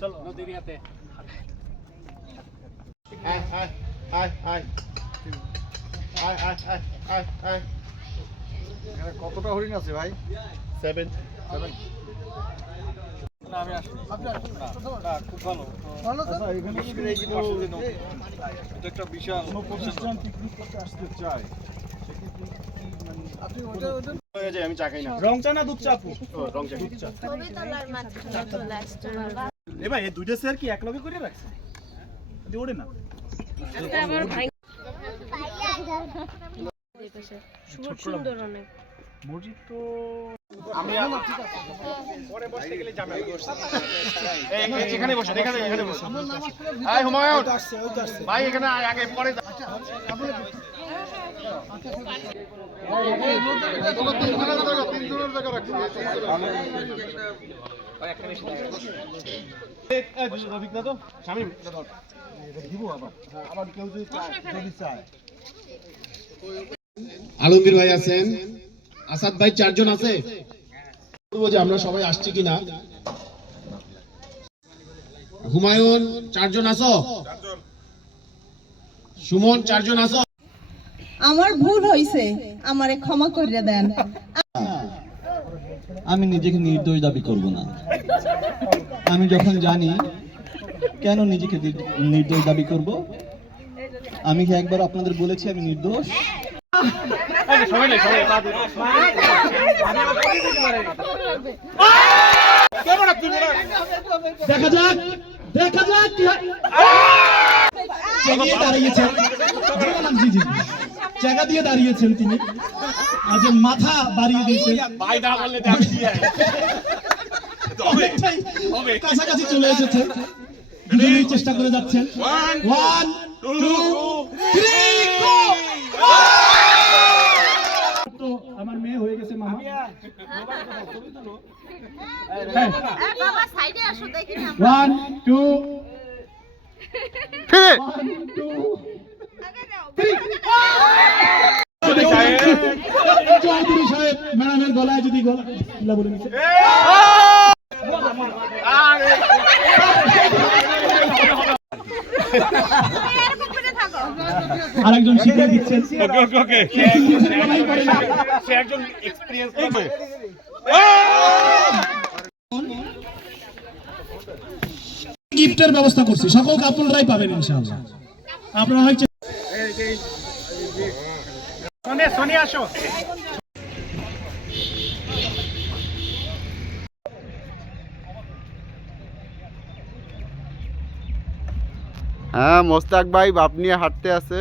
চলো নদীর ইয়াতে আয় আয় আয় আয় আয় আয় আয় আয় আয় এখানে কতটা হরিণ আছে ভাই সেভেন সেভেন না আমি আসি খুব ভালো আচ্ছা এটা একটা বিশাল প্রতিষ্ঠান পিকনিক করতে আসতে চায় হয়ে যায় আমি চা খাই না রং চা না দুধ চা রং চা চলে আসছে এ ভাই এই দুইটা স্যার কি এক লগে করে রাখছে? ওড়ে না। সুন্দর অনেক মসজিদ তো আমি পরে বসতে গেলে যাবে এখানে বসে এখানে এখানে বসে আয় হুমায়ুন ভাই এখানে আগে পরে। আলমগীর ভাই আছেন। আসাদ ভাই চারজন আছে। যে আমরা সবাই আসছি কিনা। হুমায়ুন, চারজন আছো? সুমন, চারজন আছো? আমার ভুল হইছে আমারে ক্ষমা করে দেন। আমি নিজেকে নির্দোষ দাবি করব না। আমি যখন জানি কেন নিজেকে নির্দোষ দাবি করব আমি কি একবার আপনাদের বলেছি আমি নির্দোষ? দেখা যাক দেখা যাক কি দাঁড়িয়েছেন জি জি। জায়গা দিয়ে দাঁড়িয়েছেন তিনি। আজ যে মাথা বাড়িয়ে দিয়েছেন। কাছাকাছি চলে এসেছে। চেষ্টা করে যাচ্ছেন। ওয়ান টু থ্রি আমার মেয়ে হয়ে গেছে মা। ওয়ান টু থ্রি গলায় যদি গলা বলে নিচ্ছে আরেকজন শিখিয়ে দিচ্ছেন সে একজন এক্সপিরিয়েন্স করবে গিফটের ব্যবস্থা করছি সকল কাপড়রাই পাবেন ইনশাআল্লাহ আপনারা হচ্ছে সোনে সোনি আসো হ্যাঁ মোস্তাক ভাই বাপ নিয়ে হাঁটতে আছে।